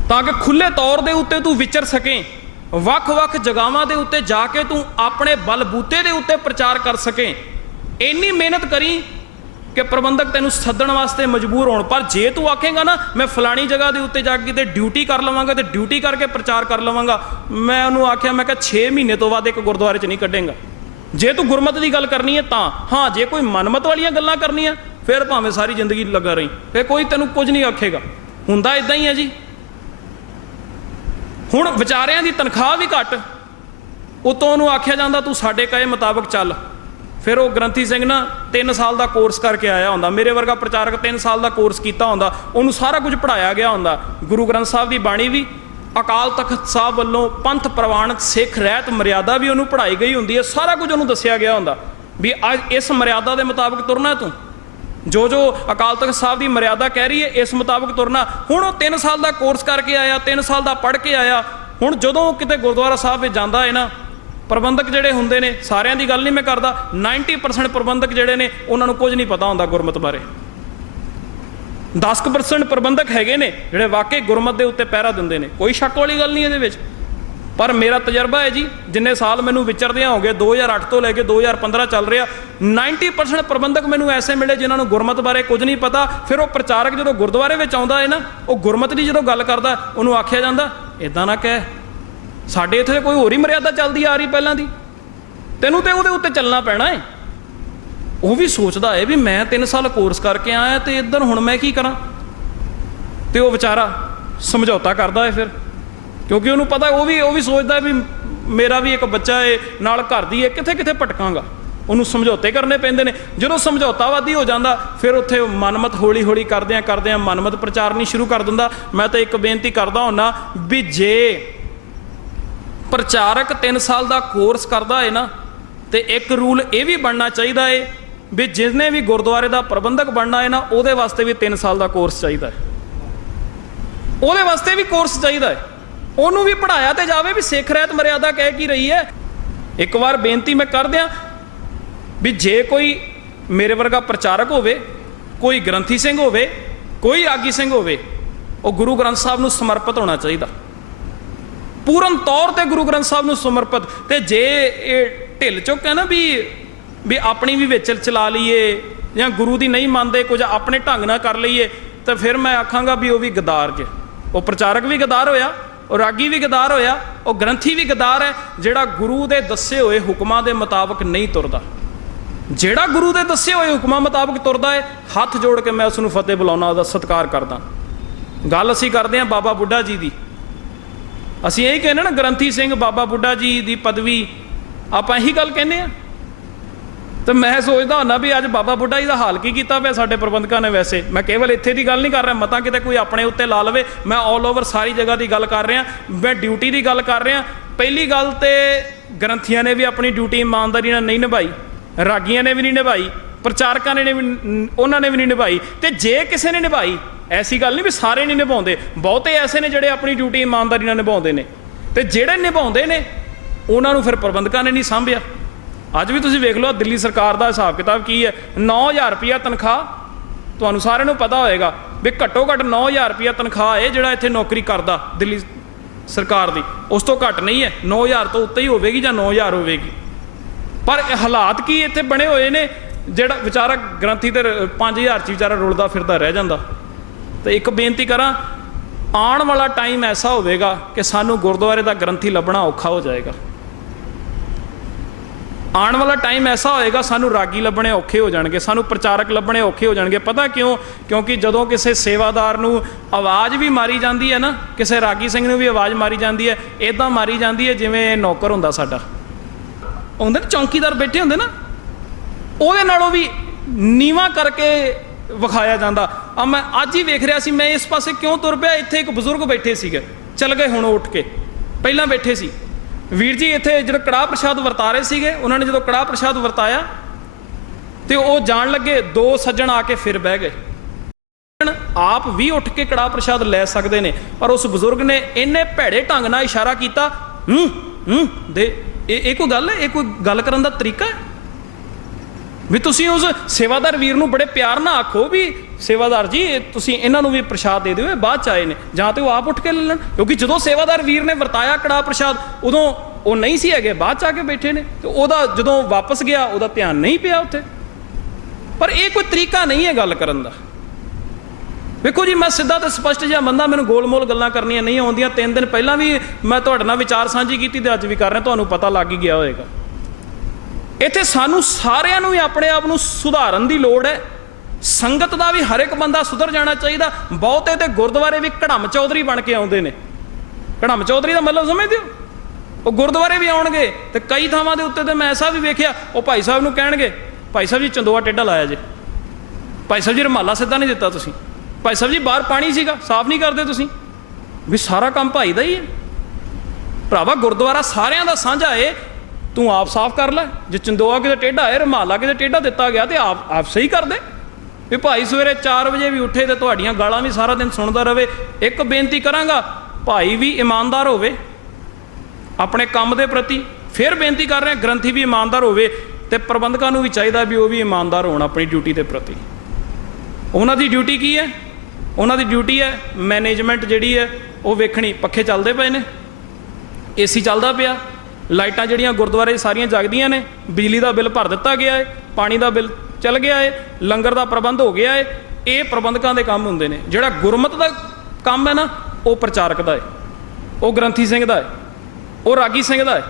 ਤਾਂ ਕਿ ਖੁੱਲੇ ਤੌਰ ਦੇ ਉੱਤੇ ਤੂੰ ਵਿਚਰ ਸਕੇ, ਵੱਖ-ਵੱਖ ਜਗਾਵਾਂ ਦੇ ਉੱਤੇ ਜਾ ਕੇ ਤੂੰ ਆਪਣੇ ਬਲਬੂਤੇ ਦੇ ਉੱਤੇ ਪ੍ਰਚਾਰ ਕਰ ਸਕੇ। ਇੰਨੀ ਮਿਹਨਤ ਕਰੀ ਕਿ ਪ੍ਰਬੰਧਕ ਤੈਨੂੰ ਸੱਦਣ ਵਾਸਤੇ ਮਜਬੂਰ ਹੋਣ। ਪਰ ਜੇ ਤੂੰ ਆਖੇਗਾ ਨਾ, ਮੈਂ ਫਲਾਣੀ ਜਗ੍ਹਾ ਦੇ ਉੱਤੇ ਜਾ ਕੇ ਤੇ ਡਿਊਟੀ ਕਰ ਲਵਾਂਗਾ ਤੇ ਡਿਊਟੀ ਕਰਕੇ ਪ੍ਰਚਾਰ ਕਰ ਲਵਾਂਗਾ, ਮੈਂ ਉਹਨੂੰ ਆਖਿਆ, ਮੈਂ ਕਿਹਾ 6 ਮਹੀਨੇ ਤੋਂ ਬਾਅਦ ਇੱਕ ਗੁਰਦੁਆਰੇ 'ਚ ਨਹੀਂ ਕੱਢੇਗਾ। ਜੇ ਤੂੰ ਗੁਰਮਤ ਦੀ ਗੱਲ ਕਰਨੀ ਹੈ ਤਾਂ। ਹਾਂ, ਜੇ ਕੋਈ ਮਨਮਤ ਵਾਲੀਆਂ ਗੱਲਾਂ ਕਰਨੀਆਂ, ਫਿਰ ਭਾਵੇਂ ਸਾਰੀ ਜ਼ਿੰਦਗੀ ਲੱਗਾ ਰਹੀ। ਫਿਰ ਕੋਈ ਤੈਨੂੰ ਕੁਝ ਨਹੀਂ ਆਖੇਗਾ। ਹੁੰਦਾ ਇਦਾਂ ਹੀ ਹੈ ਜੀ। ਹੁਣ ਵਿਚਾਰਿਆਂ ਦੀ ਤਨਖਾਹ ਵੀ ਘੱਟ। ਉਤੋਂ ਉਹਨੂੰ ਆਖਿਆ ਜਾਂਦਾ, ਤੂੰ ਸਾਡੇ ਕਹੇ ਮੁਤਾਬਕ ਚੱਲ। ਫਿਰ ਉਹ ਗ੍ਰੰਥੀ ਸਿੰਘ ਨਾ 3 ਸਾਲ ਦਾ ਕੋਰਸ ਕਰਕੇ ਆਇਆ ਹੁੰਦਾ। ਮੇਰੇ ਵਰਗਾ ਪ੍ਰਚਾਰਕ 3 ਸਾਲ ਦਾ ਕੋਰਸ ਕੀਤਾ ਹੁੰਦਾ। ਉਹਨੂੰ ਸਾਰਾ ਕੁਝ ਪੜਾਇਆ ਗਿਆ ਹੁੰਦਾ। ਗੁਰੂ ਗ੍ਰੰਥ ਸਾਹਿਬ ਦੀ ਬਾਣੀ ਵੀ, ਅਕਾਲ ਤਖਤ ਸਾਹਿਬ ਵੱਲੋਂ ਪੰਥ ਪ੍ਰਵਾਨਕ ਸਿੱਖ ਰਹਿਤ ਮਰਿਆਦਾ ਵੀ ਉਹਨੂੰ ਪੜਾਈ ਗਈ ਹੁੰਦੀ ਹੈ। ਸਾਰਾ ਕੁਝ ਉਹਨੂੰ ਦੱਸਿਆ ਗਿਆ ਹੁੰਦਾ ਵੀ ਅੱਜ ਇਸ ਮਰਿਆਦਾ ਦੇ ਮੁਤਾਬਕ ਤੁਰਨਾ ਤੂੰ। ਜੋ ਜੋ ਅਕਾਲ ਤਖਤ ਸਾਹਿਬ ਦੀ ਮਰਿਆਦਾ ਕਹਿ ਰਹੀ ਹੈ, ਇਸ ਮੁਤਾਬਕ ਤੁਰਨਾ। ਹੁਣ ਉਹ 3 ਸਾਲ ਦਾ ਕੋਰਸ ਕਰਕੇ ਆਇਆ 3 ਸਾਲ ਦਾ ਪੜ੍ਹ ਕੇ ਆਇਆ। ਹੁਣ ਜਦੋਂ ਕਿਤੇ ਗੁਰਦੁਆਰਾ ਸਾਹਿਬ ਵਿੱਚ ਜਾਂਦਾ ਹੈ ਨਾ ਪ੍ਰਬੰਧਕ ਜਿਹੜੇ ਹੁੰਦੇ ਨੇ, ਸਾਰਿਆਂ ਦੀ ਗੱਲ ਨਹੀਂ ਮੈਂ ਕਰਦਾ 90% ਪ੍ਰਬੰਧਕ ਜਿਹੜੇ ਨੇ, ਉਹਨਾਂ ਨੂੰ ਕੁਝ ਨਹੀਂ ਪਤਾ ਹੁੰਦਾ ਗੁਰਮਤ ਬਾਰੇ। 10% ਪ੍ਰਬੰਧਕ ਹੈਗੇ ਨੇ, ਜਿਹੜੇ ਵਾਕਈ ਗੁਰਮਤ ਦੇ ਉੱਤੇ ਪਹਿਰਾ ਦਿੰਦੇ ਨੇ। ਕੋਈ ਸ਼ੱਕ ਵਾਲੀ ਗੱਲ ਨਹੀਂ ਇਹਦੇ ਵਿੱਚ। ਪਰ ਮੇਰਾ ਤਜਰਬਾ ਹੈ ਜੀ, ਜਿੰਨੇ ਸਾਲ ਮੈਨੂੰ ਵਿਚਰਦਿਆਂ ਹੋ ਗਏ 2008 ਤੋਂ ਲੈ ਕੇ 2015 ਚੱਲ ਰਿਹਾ 90% ਪ੍ਰਬੰਧਕ ਮੈਨੂੰ ਐਸੇ ਮਿਲੇ ਜਿਨ੍ਹਾਂ ਨੂੰ ਗੁਰਮਤ ਬਾਰੇ ਕੁਝ ਨਹੀਂ ਪਤਾ। ਫਿਰ ਉਹ ਪ੍ਰਚਾਰਕ ਜਦੋਂ ਗੁਰਦੁਆਰੇ ਵਿੱਚ ਆਉਂਦਾ ਹੈ ਨਾ, ਉਹ ਗੁਰਮਤ ਦੀ ਜਦੋਂ ਗੱਲ ਕਰਦਾ, ਉਹਨੂੰ ਆਖਿਆ ਜਾਂਦਾ ਇਦਾਂ ਨਾ ਕਹਿ। ਸਾਡੇ ਇੱਥੇ ਕੋਈ ਹੋਰ ਹੀ ਮਰਿਆਦਾ ਚੱਲਦੀ ਆ ਰਹੀ ਪਹਿਲਾਂ ਦੀ? ਤੈਨੂੰ ਤੇ ਉਹਦੇ ਉੱਤੇ ਚੱਲਣਾ ਪੈਣਾ ਹੈ ਉਹ ਵੀ ਸੋਚਦਾ ਹੈ ਵੀ ਮੈਂ 3 ਸਾਲ ਕੋਰਸ ਕਰਕੇ ਆਇਆ ਤੇ ਇੱਧਰ ਹੁਣ ਮੈਂ ਕੀ ਕਰਾਂ? ਤੇ ਉਹ ਵਿਚਾਰਾ ਸਮਝੌਤਾ ਕਰਦਾ ਹੈ ਫਿਰ। ਕਿਉਂਕਿ ਉਹਨੂੰ ਪਤਾ ਉਹ ਵੀ ਉਹ ਵੀ ਸੋਚਦਾ ਵੀ ਮੇਰਾ ਵੀ ਇੱਕ ਬੱਚਾ ਹੈ ਨਾਲ ਘਰ ਦੀ ਹੈ ਕਿੱਥੇ ਕਿੱਥੇ ਭਟਕਾਂਗਾ? ਉਹਨੂੰ ਸਮਝੌਤੇ ਕਰਨੇ ਪੈਂਦੇ ਨੇ। ਜਦੋਂ ਸਮਝੌਤਾਵਾਦੀ ਹੋ ਜਾਂਦਾ, ਫਿਰ ਉੱਥੇ ਮਨਮਤ ਹੌਲੀ ਹੌਲੀ ਕਰਦਿਆਂ ਕਰਦਿਆਂ ਮਨਮਤ ਪ੍ਰਚਾਰਨੀ ਸ਼ੁਰੂ ਕਰ ਦਿੰਦਾ। ਮੈਂ ਤਾਂ ਇੱਕ ਬੇਨਤੀ ਕਰਦਾ ਹੁੰਨਾ ਵੀ ਜੇ ਪ੍ਰਚਾਰਕ 3 ਸਾਲ ਦਾ ਕੋਰਸ ਕਰਦਾ ਹੈ ਨਾ, ਤੇ ਇੱਕ ਰੂਲ ਇਹ ਵੀ ਬਣਨਾ ਚਾਹੀਦਾ ਹੈ ਵੀ ਜਿਸਨੇ ਵੀ ਗੁਰਦੁਆਰੇ ਦਾ ਪ੍ਰਬੰਧਕ ਬਣਨਾ ਹੈ ਨਾ, ਉਹਦੇ ਵਾਸਤੇ ਵੀ 3 ਸਾਲ ਦਾ ਕੋਰਸ ਚਾਹੀਦਾ ਹੈ ਉਹਦੇ ਵਾਸਤੇ ਵੀ ਕੋਰਸ ਚਾਹੀਦਾ ਹੈ ਉਹਨੂੰ ਵੀ ਪੜਾਇਆ ਤੇ ਜਾਵੇ ਵੀ ਸਿੱਖ ਰਹਿਤ ਮਰਿਆਦਾ ਕਹਿ ਕੀ ਰਹੀ ਹੈ ਇੱਕ ਵਾਰ ਬੇਨਤੀ ਮੈਂ ਕਰ ਦਿਆਂ ਵੀ ਜੇ ਕੋਈ ਮੇਰੇ ਵਰਗਾ ਪ੍ਰਚਾਰਕ ਹੋਵੇ, ਕੋਈ ਗ੍ਰੰਥੀ ਸਿੰਘ ਹੋਵੇ, ਕੋਈ ਆਗੀ ਸਿੰਘ ਹੋਵੇ, ਉਹ ਗੁਰੂ ਗ੍ਰੰਥ ਸਾਹਿਬ ਨੂੰ ਸਮਰਪਿਤ ਹੋਣਾ ਚਾਹੀਦਾ। ਪੂਰਨ ਤੌਰ ਤੇ ਗੁਰੂ ਗ੍ਰੰਥ ਸਾਹਿਬ ਨੂੰ ਸਮਰਪਿਤ ਤੇ ਜੇ ਇਹ ਢਿੱਲ ਚੁੱਕ ਹੈ ਨਾ ਵੀ ਵੀ ਆਪਣੀ ਵੀ ਵਿੱਚ ਚਲਾ ਲਈਏ ਜਾਂ ਗੁਰੂ ਦੀ ਨਹੀਂ ਮੰਨਦੇ, ਕੁਝ ਆਪਣੇ ਢੰਗ ਨਾਲ ਕਰ ਲਈਏ, ਤਾਂ ਫਿਰ ਮੈਂ ਆਖਾਂਗਾ ਵੀ ਉਹ ਵੀ ਗਦਾਰ ਜੇ। ਉਹ ਪ੍ਰਚਾਰਕ ਵੀ ਗਦਾਰ ਹੋਇਆ, ਉਹ ਰਾਗੀ ਵੀ ਗਦਾਰ ਹੋਇਆ, ਉਹ ਗ੍ਰੰਥੀ ਵੀ ਗਦਾਰ ਹੈ, ਜਿਹੜਾ ਗੁਰੂ ਦੇ ਦੱਸੇ ਹੋਏ ਹੁਕਮਾਂ ਦੇ ਮੁਤਾਬਕ ਨਹੀਂ ਤੁਰਦਾ। ਜਿਹੜਾ ਗੁਰੂ ਦੇ ਦੱਸੇ ਹੋਏ ਹੁਕਮਾਂ ਮੁਤਾਬਕ ਤੁਰਦਾ ਹੈ, ਹੱਥ ਜੋੜ ਕੇ ਮੈਂ ਉਸ ਨੂੰ ਫਤਿਹ ਬੁਲਾਉਣਾ, ਉਹਦਾ ਸਤਿਕਾਰ ਕਰਦਾ। ਗੱਲ ਅਸੀਂ ਕਰਦੇ ਹਾਂ ਬਾਬਾ ਬੁੱਢਾ ਜੀ ਦੀ। ਅਸੀਂ ਇਹੀ ਕਹਿੰਦੇ ਨਾ, ਗ੍ਰੰਥੀ ਸਿੰਘ ਬਾਬਾ ਬੁੱਢਾ ਜੀ ਦੀ ਪਦਵੀ ਆਪਾਂ ਇਹੀ ਗੱਲ ਕਹਿੰਦੇ ਆ। ਤੇ ਮੈਂ ਸੋਚਦਾ ਹੁੰਦਾ ਵੀ ਅੱਜ ਬਾਬਾ ਬੁੱਢਾ ਜੀ ਦਾ ਹਾਲ ਕੀ ਕੀਤਾ ਪਿਆ ਸਾਡੇ ਪ੍ਰਬੰਧਕਾਂ ਨੇ ਵੈਸੇ। ਮੈਂ ਕੇਵਲ ਇੱਥੇ ਦੀ ਗੱਲ ਨਹੀਂ ਕਰ ਰਿਹਾ, ਮਤਾ ਕਿਤੇ ਕੋਈ ਆਪਣੇ ਉੱਤੇ ਲਾ ਲਵੇ। ਮੈਂ ਆਲ ਓਵਰ ਸਾਰੀ ਜਗ੍ਹਾ ਦੀ ਗੱਲ ਕਰ ਰਿਹਾ, ਮੈਂ ਡਿਊਟੀ ਦੀ ਗੱਲ ਕਰ ਰਿਹਾ। ਪਹਿਲੀ ਗੱਲ ਤੇ ਗ੍ਰੰਥੀਆਂ ਨੇ ਵੀ ਆਪਣੀ ਡਿਊਟੀ ਇਮਾਨਦਾਰੀ ਨਾਲ ਨਹੀਂ ਨਿਭਾਈ, ਰਾਗੀਆਂ ਨੇ ਵੀ ਨਹੀਂ ਨਿਭਾਈ, ਪ੍ਰਚਾਰਕਾਂ ਨੇ ਵੀ ਉਹਨਾਂ ਨੇ ਵੀ ਨਹੀਂ ਨਿਭਾਈ। ਤੇ ਜੇ ਕਿਸੇ ਨੇ ਨਿਭਾਈ ਐਸੀ ਗੱਲ ਨਹੀਂ ਵੀ ਸਾਰੇ ਨਹੀਂ ਨਿਭਾਉਂਦੇ। ਬਹੁਤੇ ਐਸੇ ਨੇ ਜਿਹੜੇ ਆਪਣੀ ਡਿਊਟੀ ਇਮਾਨਦਾਰੀ ਨਾਲ ਨਿਭਾਉਂਦੇ ਨੇ। ਤੇ ਜਿਹੜੇ ਨਿਭਾਉਂਦੇ ਨੇ, ਉਹਨਾਂ ਨੂੰ ਫਿਰ ਪ੍ਰਬੰਧਕਾਂ ਨੇ ਨਹੀਂ ਸਾਂਭਿਆ। ਅੱਜ ਵੀ ਤੁਸੀਂ ਵੇਖ ਲਓ ਦਿੱਲੀ ਸਰਕਾਰ ਦਾ ਹਿਸਾਬ ਕਿਤਾਬ ਕੀ ਹੈ? 9000 ਰੁਪਿਆ ਤਨਖਾਹ। ਤੁਹਾਨੂੰ ਸਾਰਿਆਂ ਨੂੰ ਪਤਾ ਹੋਏਗਾ ਵੀ ਘੱਟੋ ਘੱਟ 9000 ਰੁਪਿਆ ਤਨਖਾਹ ਹੈ ਜਿਹੜਾ ਇੱਥੇ ਨੌਕਰੀ ਕਰਦਾ ਦਿੱਲੀ ਸਰਕਾਰ ਦੀ। ਉਸ ਤੋਂ ਘੱਟ ਨਹੀਂ ਹੈ। 9000 ਤੋਂ ਉੱਤੇ ਹੀ ਹੋਵੇਗੀ ਜਾਂ 9000 ਹੋਵੇਗੀ। ਪਰ ਹਾਲਾਤ ਕੀ ਇੱਥੇ ਬਣੇ ਹੋਏ ਨੇ? ਜਿਹੜਾ ਵਿਚਾਰਾ ਗ੍ਰੰਥੀ ਤੇ 5000 ਚ ਵਿਚਾਰਾ ਰੁਲਦਾ ਫਿਰਦਾ ਰਹਿ ਜਾਂਦਾ। ਤੇ ਇੱਕ ਬੇਨਤੀ ਕਰਾਂ, ਆਉਣ ਵਾਲਾ ਟਾਈਮ ਐਸਾ ਹੋਵੇਗਾ ਕਿ ਸਾਨੂੰ ਗੁਰਦੁਆਰੇ ਦਾ ਗ੍ਰੰਥੀ ਲੱਭਣਾ ਔਖਾ ਹੋ ਜਾਏਗਾ। ਆਉਣ ਵਾਲਾ ਟਾਈਮ ਐਸਾ ਹੋਏਗਾ, ਸਾਨੂੰ ਰਾਗੀ ਲੱਭਣੇ ਔਖੇ ਹੋ ਜਾਣਗੇ, ਸਾਨੂੰ ਪ੍ਰਚਾਰਕ ਲੱਭਣੇ ਔਖੇ ਹੋ ਜਾਣਗੇ। ਪਤਾ ਕਿਉਂ? ਕਿਉਂਕਿ ਜਦੋਂ ਕਿਸੇ ਸੇਵਾਦਾਰ ਨੂੰ ਆਵਾਜ਼ ਵੀ ਮਾਰੀ ਜਾਂਦੀ ਹੈ ਨਾ, ਕਿਸੇ ਰਾਗੀ ਸਿੰਘ ਨੂੰ ਵੀ ਆਵਾਜ਼ ਮਾਰੀ ਜਾਂਦੀ ਹੈ ਇਦਾਂ ਮਾਰੀ ਜਾਂਦੀ ਹੈ ਜਿਵੇਂ ਨੌਕਰ ਹੁੰਦਾ ਸਾਡਾ। ਹੁੰਦੇ ਨਾ ਚੌਂਕੀਦਾਰ ਬੈਠੇ ਹੁੰਦੇ ਨਾ, ਉਹਦੇ ਨਾਲੋਂ ਵੀ ਨੀਵਾ ਕਰਕੇ ਵਿਖਾਇਆ ਜਾਂਦਾ। ਆ ਮੈਂ ਅੱਜ ਹੀ ਵੇਖ ਰਿਹਾ ਸੀ, ਮੈਂ ਇਸ ਪਾਸੇ ਕਿਉਂ ਤੁਰ ਪਿਆ? ਇੱਥੇ ਇੱਕ ਬਜ਼ੁਰਗ ਬੈਠੇ ਸੀਗੇ। ਚੱਲ ਗਏ ਹੁਣ ਉੱਠ ਕੇ। ਪਹਿਲਾਂ ਬੈਠੇ ਸੀ। ਵੀਰ ਜੀ, ਇੱਥੇ ਜਿਹੜਾ ਕੜਾਹ ਪ੍ਰਸ਼ਾਦ ਵਰਤਾ ਰਹੇ ਸੀਗੇ, ਉਹਨਾਂ ਨੇ ਜਦੋਂ ਕੜਾਹ ਪ੍ਰਸ਼ਾਦ ਵਰਤਾਇਆ, ਤੇ ਉਹ ਜਾਣ ਲੱਗੇ, ਦੋ ਸੱਜਣ ਆ ਕੇ ਫਿਰ ਬਹਿ ਗਏ। ਆਪ ਵੀ ਉੱਠ ਕੇ ਕੜਾਹ ਪ੍ਰਸ਼ਾਦ ਲੈ ਸਕਦੇ ਨੇ, ਪਰ ਉਸ ਬਜ਼ੁਰਗ ਨੇ ਇੰਨੇ ਭੈੜੇ ਢੰਗ ਨਾਲ ਇਸ਼ਾਰਾ ਕੀਤਾ, ਹੂੰ ਹੂੰ, ਦੇ, ਇਹ ਇਹ ਕੋਈ ਗੱਲ ਹੈ? ਇਹ ਕੋਈ ਗੱਲ ਕਰਨ ਦਾ ਤਰੀਕਾ ਹੈ? ਵੀ ਤੁਸੀਂ ਉਸ ਸੇਵਾਦਾਰ ਵੀਰ ਨੂੰ ਬੜੇ ਪਿਆਰ ਨਾਲ ਆਖੋ ਵੀ, ਸੇਵਾਦਾਰ ਜੀ, ਤੁਸੀਂ ਇਹਨਾਂ ਨੂੰ ਵੀ ਪ੍ਰਸ਼ਾਦ ਦੇ ਦਿਓ, ਇਹ ਬਾਅਦ ਚ ਆਏ ਨੇ। ਜਾਂ ਤੇ ਉਹ ਆਪ ਉੱਠ ਕੇ ਲੈ ਲੈਣ, ਕਿਉਂਕਿ ਜਦੋਂ ਸੇਵਾਦਾਰ ਵੀਰ ਨੇ ਵਰਤਾਇਆ ਕੜਾਹ ਪ੍ਰਸ਼ਾਦ, ਉਦੋਂ ਉਹ ਨਹੀਂ ਸੀ ਹੈਗੇ, ਬਾਅਦ ਚ ਆ ਕੇ ਬੈਠੇ ਨੇ। ਤੇ ਉਹਦਾ ਜਦੋਂ ਵਾਪਸ ਗਿਆ, ਉਹਦਾ ਧਿਆਨ ਨਹੀਂ ਪਿਆ ਉੱਥੇ। ਪਰ ਇਹ ਕੋਈ ਤਰੀਕਾ ਨਹੀਂ ਹੈ ਗੱਲ ਕਰਨ ਦਾ। ਵੇਖੋ ਜੀ, ਮੈਂ ਸਿੱਧਾ ਤੇ ਸਪਸ਼ਟ ਜਿਹਾ ਬੰਦਾ, ਮੈਨੂੰ ਗੋਲ-ਮੋਲ ਗੱਲਾਂ ਕਰਨੀਆਂ ਨਹੀਂ ਆਉਂਦੀਆਂ। ਤਿੰਨ ਦਿਨ ਪਹਿਲਾਂ ਵੀ ਮੈਂ ਤੁਹਾਡੇ ਨਾਲ ਵਿਚਾਰ ਸਾਂਝੀ ਕੀਤੀ ਤੇ ਅੱਜ ਵੀ ਕਰ ਰਿਹਾ, ਤੁਹਾਨੂੰ ਪਤਾ ਲੱਗ ਹੀ ਗਿਆ ਹੋਵੇਗਾ। ਇੱਥੇ ਸਾਨੂੰ ਸਾਰਿਆਂ ਨੂੰ ਹੀ ਆਪਣੇ ਆਪ ਨੂੰ ਸੁਧਾਰਨ ਦੀ ਲੋੜ ਹੈ। ਸੰਗਤ ਦਾ ਵੀ ਹਰ ਇੱਕ ਬੰਦਾ ਸੁਧਰ ਜਾਣਾ ਚਾਹੀਦਾ। ਬਹੁਤੇ ਤੇ ਗੁਰਦੁਆਰੇ ਵੀ ਘੜਮ ਚੌਧਰੀ ਬਣ ਕੇ ਆਉਂਦੇ ਨੇ। ਕੜਮ ਚੌਧਰੀ ਦਾ ਮਤਲਬ ਸਮਝਦੇ ਹੋ? ਉਹ ਗੁਰਦੁਆਰੇ ਵੀ ਆਉਣਗੇ ਤੇ ਕਈ ਥਾਵਾਂ ਦੇ ਉੱਤੇ ਤੇ ਮੈਂ ਐਸਾ ਵੀ ਵੇਖਿਆ, ਉਹ ਭਾਈ ਸਾਹਿਬ ਨੂੰ ਕਹਿਣਗੇ, ਭਾਈ ਸਾਹਿਬ ਜੀ, ਚੰਦੋਆ ਟੇਢਾ ਲਾਇਆ ਜੇ। ਭਾਈ ਸਾਹਿਬ ਜੀ, ਰਮਾਲਾ ਸਿੱਧਾ ਨਹੀਂ ਦਿੱਤਾ ਤੁਸੀਂ। ਭਾਈ ਸਾਹਿਬ ਜੀ, ਬਾਹਰ ਪਾਣੀ ਸੀਗਾ, ਸਾਫ਼ ਨਹੀਂ ਕਰਦੇ ਤੁਸੀਂ। ਵੀ ਸਾਰਾ ਕੰਮ ਭਾਈ ਦਾ ਹੀ ਹੈ। ਭਰਾਵਾ, ਗੁਰਦੁਆਰਾ ਸਾਰਿਆਂ ਦਾ ਸਾਂਝਾ ਏ ਤੂੰ ਆਪ ਸਾਫ਼ ਕਰ ਲੈ। ਜੇ ਚੰਦੋਆ ਕਿਤੇ ਟੇਢਾ ਹੈ ਰਮਾਲਾ ਕਿਤੇ ਟੇਢਾ ਦਿੱਤਾ ਗਿਆ ਤੇ ਆਪ ਆਪ ਸਹੀ ਕਰ ਦੇ। ਵੀ ਭਾਈ ਸਵੇਰੇ 4 ਵਜੇ ਵੀ ਉੱਠੇ ਤੇ ਤੁਹਾਡੀਆਂ ਗਾਲਾਂ ਵੀ ਸਾਰਾ ਦਿਨ ਸੁਣਦਾ ਰਵੇ। ਇੱਕ ਬੇਨਤੀ ਕਰਾਂਗਾ, ਭਾਈ ਵੀ ਇਮਾਨਦਾਰ ਹੋਵੇ। ਆਪਣੇ ਕੰਮ ਦੇ ਪ੍ਰਤੀ ਫਿਰ ਬੇਨਤੀ ਕਰ ਰਿਹਾ, ਗ੍ਰੰਥੀ ਵੀ ਇਮਾਨਦਾਰ ਹੋਵੇ ਤੇ ਪ੍ਰਬੰਧਕਾਂ ਨੂੰ ਵੀ ਚਾਹੀਦਾ ਵੀ ਉਹ ਵੀ ਇਮਾਨਦਾਰ ਹੋਣ ਆਪਣੀ ਡਿਊਟੀ ਦੇ ਪ੍ਰਤੀ। ਉਹਨਾਂ ਦੀ ਡਿਊਟੀ ਕੀ ਹੈ? ਉਹਨਾਂ ਦੀ ਡਿਊਟੀ ਹੈ ਮੈਨੇਜਮੈਂਟ ਜਿਹੜੀ ਹੈ, ਉਹ ਵੇਖਣੀ। ਪੱਖੇ ਚੱਲਦੇ ਪਏ ਨੇ। ਏਸੀ ਚੱਲਦਾ ਪਿਆ। ਲਾਈਟਾਂ ਜਿਹੜੀਆਂ ਗੁਰਦੁਆਰੇ ਸਾਰੀਆਂ ਜਗਦੀਆਂ ਨੇ, ਬਿਜਲੀ ਦਾ ਬਿੱਲ ਭਰ ਦਿੱਤਾ ਗਿਆ ਹੈ ਪਾਣੀ ਦਾ ਬਿੱਲ ਚੱਲ ਗਿਆ ਹੈ ਲੰਗਰ ਦਾ ਪ੍ਰਬੰਧ ਹੋ ਗਿਆ ਹੈ ਇਹ ਪ੍ਰਬੰਧਕਾਂ ਦੇ ਕੰਮ ਹੁੰਦੇ ਨੇ। ਜਿਹੜਾ ਗੁਰਮਤ ਦਾ ਕੰਮ ਹੈ ਨਾ, ਉਹ ਪ੍ਰਚਾਰਕ ਦਾ ਹੈ ਉਹ ਗ੍ਰੰਥੀ ਸਿੰਘ ਦਾ ਹੈ ਉਹ ਰਾਗੀ ਸਿੰਘ ਦਾ ਹੈ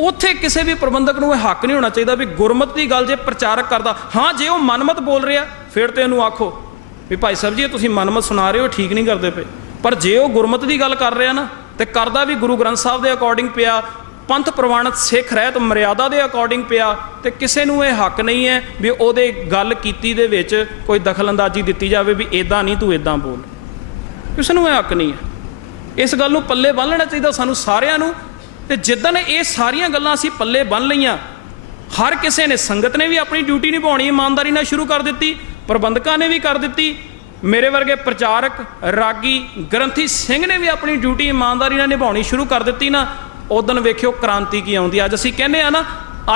ਉੱਥੇ ਕਿਸੇ ਵੀ ਪ੍ਰਬੰਧਕ ਨੂੰ ਇਹ ਹੱਕ ਨਹੀਂ ਹੋਣਾ ਚਾਹੀਦਾ ਵੀ ਗੁਰਮਤ ਦੀ ਗੱਲ ਜੇ ਪ੍ਰਚਾਰਕ ਕਰਦਾ। ਹਾਂ, ਜੇ ਉਹ ਮਨਮਤ ਬੋਲ ਰਿਹਾ, ਫਿਰ ਤੇ ਉਹਨੂੰ ਆਖੋ ਵੀ ਭਾਈ ਸਾਹਿਬ ਜੀ, ਇਹ ਤੁਸੀਂ ਮਨਮਤ ਸੁਣਾ ਰਹੇ ਹੋ ਠੀਕ ਨਹੀਂ ਕਰਦੇ ਪਏ। ਪਰ ਜੇ ਉਹ ਗੁਰਮਤ ਦੀ ਗੱਲ ਕਰ ਰਿਹਾ ਨਾ, ਤੇ ਕਰਦਾ ਵੀ ਗੁਰੂ ਗ੍ਰੰਥ ਸਾਹਿਬ ਦੇ ਅਕੋਰਡਿੰਗ ਪਿਆ ਪੰਥ ਪ੍ਰਵਾਨਿਤ ਸਿੱਖ ਰਹਿਤ ਮਰਿਆਦਾ ਦੇ ਅਕੋਰਡਿੰਗ ਪਿਆ ਤੇ ਕਿਸੇ ਨੂੰ ਇਹ ਹੱਕ ਨਹੀਂ ਹੈ ਵੀ ਉਹਦੇ ਗੱਲ ਕੀਤੀ ਦੇ ਵਿੱਚ ਕੋਈ ਦਖਲਅੰਦਾਜ਼ੀ ਦਿੱਤੀ ਜਾਵੇ ਵੀ ਇਦਾਂ ਨਹੀਂ ਤੂੰ ਇਦਾਂ ਬੋਲ। ਕਿਸੇ ਨੂੰ ਇਹ ਹੱਕ ਨਹੀਂ ਹੈ। ਇਸ ਗੱਲ ਨੂੰ ਪੱਲੇ ਬੰਨ ਲੈਣਾ ਚਾਹੀਦਾ ਸਾਨੂੰ ਸਾਰਿਆਂ ਨੂੰ ਤੇ ਜਿੱਦਣ ਇਹ ਸਾਰੀਆਂ ਗੱਲਾਂ ਅਸੀਂ ਪੱਲੇ ਬੰਨ ਲਈਆਂ, ਹਰ ਕਿਸੇ ਨੇ ਸੰਗਤ ਨੇ ਵੀ ਆਪਣੀ ਡਿਊਟੀ ਨਿਭਾਉਣੀ, ਇਮਾਨਦਾਰੀ ਨਾਲ ਸ਼ੁਰੂ ਕਰ ਦਿੱਤੀ, ਪ੍ਰਬੰਧਕਾਂ ਨੇ ਵੀ ਕਰ ਦਿੱਤੀ, ਮੇਰੇ ਵਰਗੇ ਪ੍ਰਚਾਰਕ, ਰਾਗੀ, ਗ੍ਰੰਥੀ ਸਿੰਘ ਨੇ ਵੀ ਆਪਣੀ ਡਿਊਟੀ ਇਮਾਨਦਾਰੀ ਨਾਲ ਨਿਭਾਉਣੀ ਸ਼ੁਰੂ ਕਰ ਦਿੱਤੀ ਨਾ ਉਦੋਂ ਵੇਖਿਓ ਕ੍ਰਾਂਤੀ ਕੀ ਆਉਂਦੀ ਅੱਜ ਅਸੀਂ ਕਹਿੰਦੇ ਆ ਨਾ,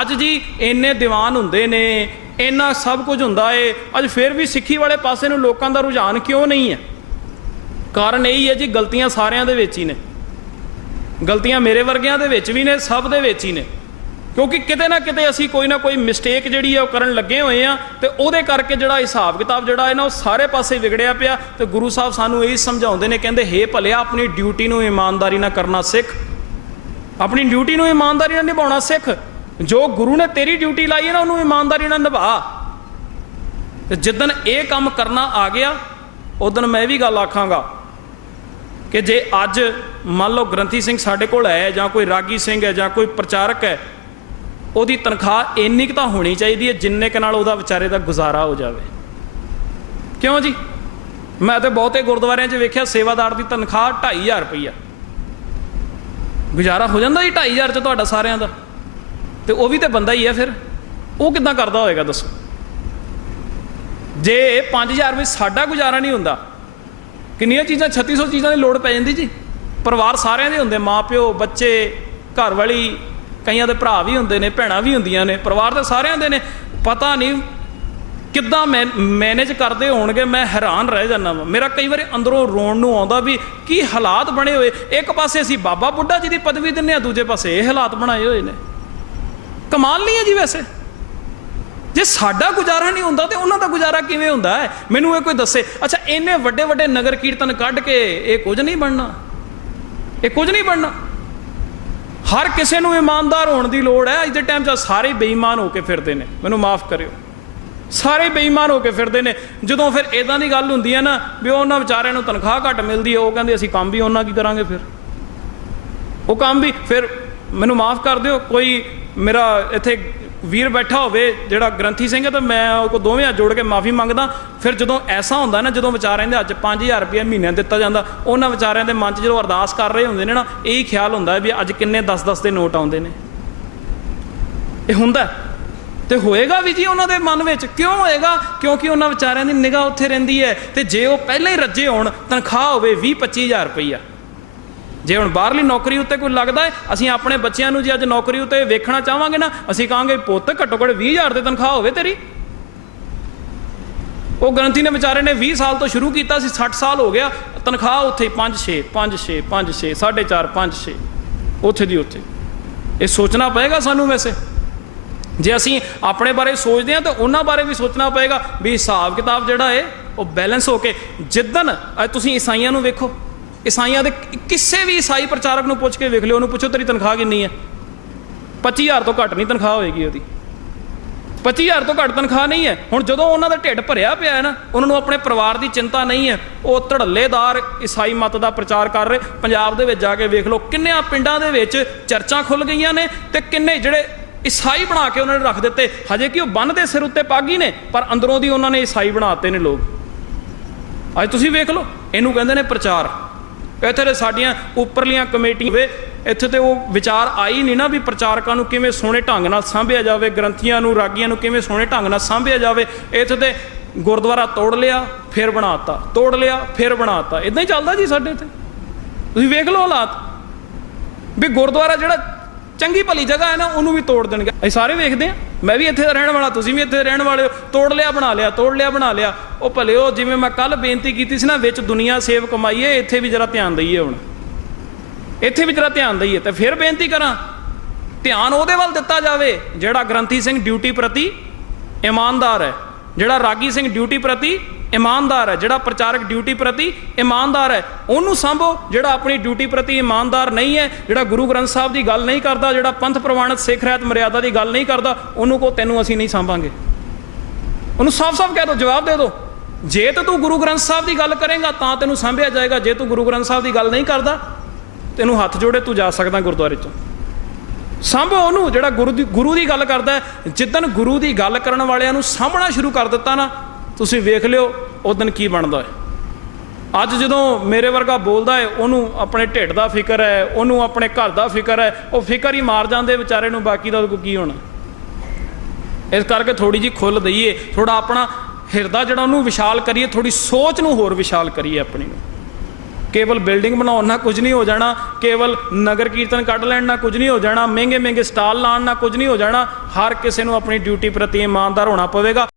ਅੱਜ ਜੀ ਇੰਨੇ ਦੀਵਾਨ ਹੁੰਦੇ ਨੇ, ਇੰਨਾ ਸਭ ਕੁਝ ਹੁੰਦਾ ਏ, ਅੱਜ ਫਿਰ ਵੀ ਸਿੱਖੀ ਵਾਲੇ ਪਾਸੇ ਨੂੰ ਲੋਕਾਂ ਦਾ ਰੁਝਾਨ ਕਿਉਂ ਨਹੀਂ ਹੈ? ਕਾਰਨ ਇਹੀ ਹੈ ਜੀ, ਗਲਤੀਆਂ ਸਾਰਿਆਂ ਦੇ ਵਿੱਚ ਹੀ ਨੇ। ਗਲਤੀਆਂ ਮੇਰੇ ਵਰਗਿਆਂ ਦੇ ਵਿੱਚ ਵੀ ਨੇ, ਸਭ ਦੇ ਵਿੱਚ ਹੀ ਨੇ। ਕਿਉਂਕਿ ਕਿਤੇ ਨਾ ਕਿਤੇ ਅਸੀਂ ਕੋਈ ਨਾ ਕੋਈ ਮਿਸਟੇਕ ਜਿਹੜੀ ਹੈ ਉਹ ਕਰਨ ਲੱਗੇ ਹੋਏ ਆ ਤੇ ਉਹਦੇ ਕਰਕੇ ਜਿਹੜਾ ਹਿਸਾਬ ਕਿਤਾਬ ਜਿਹੜਾ ਹੈ ਨਾ, ਉਹ ਸਾਰੇ ਪਾਸੇ ਵਿਗੜਿਆ ਪਿਆ ਤੇ ਗੁਰੂ ਸਾਹਿਬ ਸਾਨੂੰ ਇਹ ਸਮਝਾਉਂਦੇ ਨੇ, ਕਹਿੰਦੇ, ਹੇ ਭਲਿਆ, ਆਪਣੀ ਡਿਊਟੀ ਨੂੰ ਇਮਾਨਦਾਰੀ ਨਾਲ ਕਰਨਾ ਸਿੱਖ। ਆਪਣੀ ਡਿਊਟੀ ਨੂੰ ਇਮਾਨਦਾਰੀ ਨਾਲ ਨਿਭਾਉਣਾ ਸਿੱਖ। ਜੋ ਗੁਰੂ ਨੇ ਤੇਰੀ ਡਿਊਟੀ ਲਾਈ ਹੈ ਨਾ, ਉਹਨੂੰ ਇਮਾਨਦਾਰੀ ਨਾਲ ਨਿਭਾ। ਤੇ ਜਿੱਦਨ ਇਹ ਕੰਮ ਕਰਨਾ ਆ ਗਿਆ, ਉਦੋਂ ਮੈਂ ਇਹ ਵੀ ਗੱਲ ਆਖਾਂਗਾ ਕਿ ਜੇ ਅੱਜ ਮੰਨ ਲਓ ਗ੍ਰੰਥੀ ਸਿੰਘ ਸਾਡੇ ਕੋਲ ਹੈ ਜਾਂ ਕੋਈ ਰਾਗੀ ਸਿੰਘ ਹੈ ਜਾਂ ਕੋਈ ਪ੍ਰਚਾਰਕ ਹੈ, ਉਹਦੀ ਤਨਖਾਹ ਇੰਨੀ ਕੁ ਤਾਂ ਹੋਣੀ ਚਾਹੀਦੀ ਹੈ ਜਿੰਨੇ ਕੁ ਨਾਲ ਉਹਦਾ ਵਿਚਾਰੇ ਦਾ ਗੁਜ਼ਾਰਾ ਹੋ ਜਾਵੇ। ਕਿਉਂ ਜੀ? ਮੈਂ ਤੇ ਬਹੁਤੇ ਗੁਰਦੁਆਰਿਆਂ 'ਚ ਵੇਖਿਆ, ਸੇਵਾਦਾਰ ਦੀ ਤਨਖਾਹ 2500 ਰੁਪਈਆ। ਗੁਜ਼ਾਰਾ ਹੋ ਜਾਂਦਾ ਜੀ 2500 'ਚ ਤੁਹਾਡਾ ਸਾਰਿਆਂ ਦਾ। ਤੇ ਉਹ ਵੀ ਤੇ ਬੰਦਾ ਹੀ ਹੈ ਫਿਰ। ਉਹ ਕਿੱਦਾਂ ਕਰਦਾ ਹੋਏਗਾ ਦੱਸੋ? ਜੇ 5000 ਵਿੱਚ ਸਾਡਾ ਗੁਜ਼ਾਰਾ ਨਹੀਂ ਹੁੰਦਾ, ਕਿੰਨੀਆਂ ਚੀਜ਼ਾਂ 3600 ਚੀਜ਼ਾਂ ਦੀ ਲੋੜ ਪੈ ਜਾਂਦੀ ਜੀ? ਪਰਿਵਾਰ ਸਾਰਿਆਂ ਦੇ ਹੁੰਦੇ, ਮਾਪਿਓ, ਬੱਚੇ ਘਰ ਵਾਲੀ ਕਈਆਂ ਦੇ ਭਰਾ ਵੀ ਹੁੰਦੇ ਨੇ, ਭੈਣਾਂ ਵੀ ਹੁੰਦੀਆਂ ਨੇ, ਪਰਿਵਾਰ ਦੇ ਸਾਰਿਆਂ ਦੇ ਨੇ। ਪਤਾ ਨਹੀਂ ਕਿੱਦਾਂ ਮੈਂ ਮੈਨੇਜ ਕਰਦੇ ਹੋਣਗੇ, ਮੈਂ ਹੈਰਾਨ ਰਹਿ ਜਾਂਦਾ ਵਾਂ। ਮੇਰਾ ਕਈ ਵਾਰੀ ਅੰਦਰੋਂ ਰੋਣ ਨੂੰ ਆਉਂਦਾ ਵੀ ਕੀ ਹਾਲਾਤ ਬਣੇ ਹੋਏ। ਇੱਕ ਪਾਸੇ ਅਸੀਂ ਬਾਬਾ ਬੁੱਢਾ ਜੀ ਦੀ ਪਦਵੀ ਦਿੰਨੇ ਆ, ਦੂਜੇ ਪਾਸੇ ਇਹ ਹਾਲਾਤ ਬਣਾਏ ਹੋਏ ਨੇ। ਕਮਾਲ ਨਹੀਂ ਹੈ ਜੀ ਵੈਸੇ। ਜੇ ਸਾਡਾ ਗੁਜ਼ਾਰਾ ਨਹੀਂ ਹੁੰਦਾ ਤੇ ਉਹਨਾਂ ਦਾ ਗੁਜ਼ਾਰਾ ਕਿਵੇਂ ਹੁੰਦਾ ਹੈ? ਮੈਨੂੰ ਇਹ ਕੋਈ ਦੱਸੇ। ਅੱਛਾ, ਇੰਨੇ ਵੱਡੇ ਵੱਡੇ ਨਗਰ ਕੀਰਤਨ ਕੱਢ ਕੇ ਇਹ ਕੁਝ ਨਹੀਂ ਬਣਨਾ। ਇਹ ਕੁਝ ਨਹੀਂ ਬਣਨਾ। ਹਰ ਕਿਸੇ ਨੂੰ ਇਮਾਨਦਾਰ ਹੋਣ ਦੀ ਲੋੜ ਹੈ। ਅੱਜ ਦੇ ਟਾਈਮ 'ਚ ਸਾਰੇ ਬੇਈਮਾਨ ਹੋ ਕੇ ਫਿਰਦੇ ਨੇ। ਮੈਨੂੰ ਮਾਫ ਕਰਿਓ। ਸਾਰੇ ਬੇਈਮਾਨ ਹੋ ਕੇ ਫਿਰਦੇ ਨੇ। ਜਦੋਂ ਫਿਰ ਇਦਾਂ ਦੀ ਗੱਲ ਹੁੰਦੀ ਹੈ ਨਾ ਵੀ ਉਹਨਾਂ ਵਿਚਾਰਿਆਂ ਨੂੰ ਤਨਖਾਹ ਘੱਟ ਮਿਲਦੀ ਹੈ, ਉਹ ਕਹਿੰਦੇ ਅਸੀਂ ਕੰਮ ਵੀ ਉਹਨਾਂ ਕੀ ਕਰਾਂਗੇ ਫਿਰ। ਉਹ ਕੰਮ ਵੀ ਫਿਰ ਮੈਨੂੰ ਮਾਫ ਕਰ ਦਿਓ, ਕੋਈ ਮੇਰਾ ਇੱਥੇ ਵੀਰ ਬੈਠਾ ਹੋਵੇ ਜਿਹੜਾ ਗ੍ਰੰਥੀ ਸਿੰਘ ਹੈ ਤਾਂ ਮੈਂ ਉਹ ਕੋ ਦੋਵੇਂ ਹੱਥ ਜੋੜ ਕੇ ਮਾਫੀ ਮੰਗਦਾ। ਫਿਰ ਜਦੋਂ ਐਸਾ ਹੁੰਦਾ ਨਾ, ਜਦੋਂ ਵਿਚਾਰਿਆਂ ਦੇ ਅੱਜ 5000 ਰੁਪਏ ਮਹੀਨੇ ਦਿੱਤਾ ਜਾਂਦਾ, ਉਹਨਾਂ ਵਿਚਾਰਿਆਂ ਦੇ ਮਨ 'ਚ ਜਦੋਂ ਅਰਦਾਸ ਕਰ ਰਹੇ ਹੁੰਦੇ ਨੇ ਨਾ, ਇਹੀ ਖਿਆਲ ਹੁੰਦਾ ਵੀ ਅੱਜ ਕਿੰਨੇ 10-10 ਦੇ ਨੋਟ ਆਉਂਦੇ ਨੇ। ਇਹ ਹੁੰਦਾ। ਤੇ ਹੋਏਗਾ ਵੀ ਜੀ ਉਹਨਾਂ ਦੇ ਮਨ ਵਿੱਚ? ਕਿਉਂ ਹੋਏਗਾ? ਕਿਉਂਕਿ ਉਹਨਾਂ ਵਿਚਾਰਿਆਂ ਦੀ ਨਿਗਾਹ ਉੱਥੇ ਰਹਿੰਦੀ ਹੈ ਤੇ ਜੇ ਉਹ ਪਹਿਲਾਂ ਹੀ ਰੱਜੇ ਹੋਣ, ਤਨਖਾਹ ਹੋਵੇ 20-25000 ਰੁਪਈਆ। ਜੇ ਹੁਣ ਬਾਹਰਲੀ ਨੌਕਰੀ ਉੱਤੇ ਕੋਈ ਲੱਗਦਾ ਹੈ, ਅਸੀਂ ਆਪਣੇ ਬੱਚਿਆਂ ਨੂੰ ਜੇ ਅੱਜ ਨੌਕਰੀ ਉੱਤੇ ਵੇਖਣਾ ਚਾਹਾਂਗੇ ਨਾ, ਅਸੀਂ ਕਹਾਂਗੇ, ਪੁੱਤ, ਘੱਟੋ ਘੱਟ 20000 ਦੀ ਤਨਖਾਹ ਹੋਵੇ ਤੇਰੀ। ਉਹ ਗ੍ਰੰਥੀ ਨੇ ਵਿਚਾਰੇ ਨੇ 20 ਸਾਲ ਤੋਂ ਸ਼ੁਰੂ ਕੀਤਾ ਸੀ 60 ਸਾਲ ਹੋ ਗਿਆ, ਤਨਖਾਹ ਉੱਥੇ 5 6 5 6 5 6 4.5 5 6 ਉੱਥੇ ਦੀ ਉੱਥੇ। ਇਹ ਸੋਚਣਾ ਪਏਗਾ ਸਾਨੂੰ ਵੈਸੇ? ਜੇ ਅਸੀਂ ਆਪਣੇ ਬਾਰੇ ਸੋਚਦੇ ਹਾਂ ਤਾਂ ਉਹਨਾਂ ਬਾਰੇ ਵੀ ਸੋਚਣਾ ਪਏਗਾ ਵੀ ਹਿਸਾਬ ਕਿਤਾਬ ਜਿਹੜਾ ਹੈ ਉਹ ਬੈਲੈਂਸ ਹੋ ਕੇ ਜਿੱਦਨ ਅੱਜ ਤੁਸੀਂ ਈਸਾਈਆਂ ਨੂੰ ਵੇਖੋ, ਈਸਾਈਆਂ ਦੇ ਕਿਸੇ ਵੀ ਈਸਾਈ ਪ੍ਰਚਾਰਕ ਨੂੰ ਪੁੱਛ ਕੇ ਵੇਖ ਲਿਓ, ਉਹਨੂੰ ਪੁੱਛੋ ਤੇਰੀ ਤਨਖਾਹ ਕਿੰਨੀ ਹੈ। 25000 ਤੋਂ ਘੱਟ ਨਹੀਂ ਤਨਖਾਹ ਹੋਏਗੀ ਉਹਦੀ। 25000 ਤੋਂ ਘੱਟ ਤਨਖਾਹ ਨਹੀਂ ਹੈ। ਹੁਣ ਜਦੋਂ ਉਹਨਾਂ ਦਾ ਢਿੱਡ ਭਰਿਆ ਪਿਆ ਹੈ ਨਾ, ਉਹਨਾਂ ਨੂੰ ਆਪਣੇ ਪਰਿਵਾਰ ਦੀ ਚਿੰਤਾ ਨਹੀਂ ਹੈ। ਉਹ ਧੜੱਲੇਦਾਰ ਈਸਾਈ ਮਤ ਦਾ ਪ੍ਰਚਾਰ ਕਰ ਰਹੇ। ਪੰਜਾਬ ਦੇ ਵਿੱਚ ਜਾ ਕੇ ਵੇਖ ਲਓ, ਕਿੰਨਿਆਂ ਪਿੰਡਾਂ ਦੇ ਵਿੱਚ ਚਰਚਾਂ ਖੁੱਲ ਗਈਆਂ ਨੇ ਤੇ ਕਿੰਨੇ ਜਿਹੜੇ ਈਸਾਈ ਬਣਾ ਕੇ ਉਹਨਾਂ ਨੇ ਰੱਖ ਦਿੱਤੇ। ਹਜੇ ਕਿ ਉਹ ਬੰਨ ਦੇ ਸਿਰ ਉੱਤੇ ਪਾਗੀ ਨੇ, ਪਰ ਅੰਦਰੋਂ ਦੀ ਉਹਨਾਂ ਨੇ ਈਸਾਈ ਬਣਾਤੇ ਨੇ ਲੋਕ। ਅੱਜ ਤੁਸੀਂ ਵੇਖ ਲਓ, ਇਹਨੂੰ ਕਹਿੰਦੇ ਨੇ ਪ੍ਰਚਾਰ। ਇੱਥੇ ਦੇ ਸਾਡੀਆਂ ਉੱਪਰਲੀਆਂ ਕਮੇਟੀਆਂ ਵੇ, ਇੱਥੇ ਤੇ ਉਹ ਵਿਚਾਰ ਆਈ ਨਹੀਂ ਨਾ ਵੀ ਪ੍ਰਚਾਰਕਾਂ ਨੂੰ ਕਿਵੇਂ ਸੋਹਣੇ ਢੰਗ ਨਾਲ ਸਾਂਭਿਆ ਜਾਵੇ, ਗ੍ਰੰਥੀਆਂ ਨੂੰ, ਰਾਗੀਆਂ ਨੂੰ ਕਿਵੇਂ ਸੋਹਣੇ ਢੰਗ ਨਾਲ ਸਾਂਭਿਆ ਜਾਵੇ। ਇੱਥੇ ਤੇ ਗੁਰਦੁਆਰਾ ਤੋੜ ਲਿਆ, ਫਿਰ ਬਣਾਤਾ ਤੋੜ ਲਿਆ, ਫਿਰ ਬਣਾਤਾ ਇਦਾਂ ਹੀ ਚੱਲਦਾ ਜੀ ਸਾਡੇ ਇੱਥੇ। ਤੁਸੀਂ ਵੇਖ ਲਓ ਹਾਲਾਤ। ਵੀ ਗੁਰਦੁਆਰਾ ਜਿਹੜਾ ਚੰਗੀ ਭਲੀ ਜਗ੍ਹਾ ਹੈ ਨਾ, ਉਹਨੂੰ ਵੀ ਤੋੜ ਦੇਣਗੇ। ਅਸੀਂ ਸਾਰੇ ਵੇਖਦੇ ਆ ਮੈਂ ਵੀ ਇੱਥੇ ਦਾ ਰਹਿਣ ਵਾਲਾ, ਤੁਸੀਂ ਵੀ ਇੱਥੇ ਰਹਿਣ ਵਾਲੇ ਹੋ। ਤੋੜ ਲਿਆ, ਬਣਾ ਲਿਆ, ਤੋੜ ਲਿਆ, ਬਣਾ ਲਿਆ। ਉਹ ਭਲੇ ਉਹ, ਜਿਵੇਂ ਮੈਂ ਕੱਲ ਬੇਨਤੀ ਕੀਤੀ ਸੀ ਨਾ, ਵਿੱਚ ਦੁਨੀਆ ਸੇਵ ਕਮਾਈਏ, ਇੱਥੇ ਵੀ ਜਰਾ ਧਿਆਨ ਦਈਏ ਹੁਣ। ਇੱਥੇ ਵੀ ਜਰਾ ਧਿਆਨ ਦਈਏ, ਤੇ ਫਿਰ ਬੇਨਤੀ ਕਰਾਂ, ਧਿਆਨ ਉਹਦੇ ਵੱਲ ਦਿੱਤਾ ਜਾਵੇ, ਜਿਹੜਾ ਗ੍ਰੰਥੀ ਸਿੰਘ ਡਿਊਟੀ ਪ੍ਰਤੀ ਇਮਾਨਦਾਰ ਹੈ, ਜਿਹੜਾ ਰਾਗੀ ਸਿੰਘ ਡਿਊਟੀ ਪ੍ਰਤੀ ਇਮਾਨਦਾਰ ਹੈ, ਜਿਹੜਾ ਪ੍ਰਚਾਰਕ ਡਿਊਟੀ ਪ੍ਰਤੀ ਇਮਾਨਦਾਰ ਹੈ। ਉਹਨੂੰ ਸੰਭੋ, ਜਿਹੜਾ ਆਪਣੀ ਡਿਊਟੀ ਪ੍ਰਤੀ ਇਮਾਨਦਾਰ ਨਹੀਂ ਹੈ, ਜਿਹੜਾ ਗੁਰੂ ਗ੍ਰੰਥ ਸਾਹਿਬ ਦੀ ਗੱਲ ਨਹੀਂ ਕਰਦਾ, ਜਿਹੜਾ ਪੰਥ ਪ੍ਰਵਾਨਿਤ ਸਿੱਖ ਰਹਿਤ ਮਰਿਆਦਾ ਦੀ ਗੱਲ ਨਹੀਂ ਕਰਦਾ, ਉਹਨੂੰ ਕੋ ਤੈਨੂੰ ਅਸੀਂ ਨਹੀਂ ਸੰਭਾਂਗੇ। ਉਹਨੂੰ ਸਾਫ਼-ਸਾਫ਼ ਕਹਿ ਦਿਓ ਜਵਾਬ ਦੇ ਦਿਓ ਜੇ ਤਾਂ ਤੂੰ ਗੁਰੂ ਗ੍ਰੰਥ ਸਾਹਿਬ ਦੀ ਗੱਲ ਕਰੇਗਾ, ਤਾਂ ਤੈਨੂੰ ਸੰਭਿਆ ਜਾਏਗਾ। ਜੇ ਤੂੰ ਗੁਰੂ ਗ੍ਰੰਥ ਸਾਹਿਬ ਦੀ ਗੱਲ ਨਹੀਂ ਕਰਦਾ, ਤੈਨੂੰ ਹੱਥ ਜੋੜੇ ਤੂੰ ਜਾ ਸਕਦਾ ਗੁਰਦੁਆਰੇ ਚੋਂ। ਸਾਂਭੋ ਉਹਨੂੰ, ਜਿਹੜਾ ਗੁਰੂ ਦੀ ਗੁਰੂ ਦੀ ਗੱਲ ਕਰਦਾ ਹੈ। ਜਿੱਦਣ ਗੁਰੂ ਦੀ ਗੱਲ ਕਰਨ ਵਾਲਿਆਂ ਨੂੰ ਸਾਂਭਣਾ ਸ਼ੁਰੂ ਕਰ ਦਿੱਤਾ ਨਾ, ਤੁਸੀਂ ਵੇਖ ਲਿਓ ਉਦੋਂ ਕੀ ਬਣਦਾ ਹੈ? ਅੱਜ ਜਦੋਂ ਮੇਰੇ ਵਰਗਾ ਬੋਲਦਾ ਹੈ, ਉਹਨੂੰ ਆਪਣੇ ਢਿੱਡ ਦਾ ਫਿਕਰ ਹੈ, ਉਹਨੂੰ ਆਪਣੇ ਘਰ ਦਾ ਫਿਕਰ ਹੈ, ਉਹ ਫਿਕਰ ਹੀ ਮਾਰ ਜਾਂਦੇ ਵਿਚਾਰੇ ਨੂੰ, ਬਾਕੀ ਦਾ ਉਹਦੇ ਕੋਲ ਕੀ ਹੋਣਾ? ਇਸ ਕਰਕੇ ਥੋੜੀ ਜੀ ਖੁੱਲ ਦਈਏ ਥੋੜਾ ਆਪਣਾ ਹਿਰਦਾ ਜਿਹੜਾ ਉਹਨੂੰ ਵਿਸ਼ਾਲ ਕਰੀਏ ਥੋੜੀ ਸੋਚ ਨੂੰ ਹੋਰ ਵਿਸ਼ਾਲ ਕਰੀਏ ਆਪਣੀ ਨੂੰ। ਕੇਵਲ ਬਿਲਡਿੰਗ ਬਣਾਉਣ ਨਾਲ ਕੁਝ ਨਹੀਂ ਹੋ ਜਾਣਾ, ਕੇਵਲ ਨਗਰ ਕੀਰਤਨ ਕੱਢ ਲੈਣ ਨਾਲ ਕੁਝ ਨਹੀਂ ਹੋ ਜਾਣਾ ਮਹਿੰਗੇ ਮਹਿੰਗੇ ਸਟਾਲ ਲਾਉਣ ਨਾਲ ਕੁਝ ਨਹੀਂ ਹੋ ਜਾਣਾ, ਹਰ ਕਿਸੇ ਨੂੰ ਆਪਣੀ ਡਿਊਟੀ ਪ੍ਰਤੀ ਇਮਾਨਦਾਰ ਹੋਣਾ ਪਵੇਗਾ।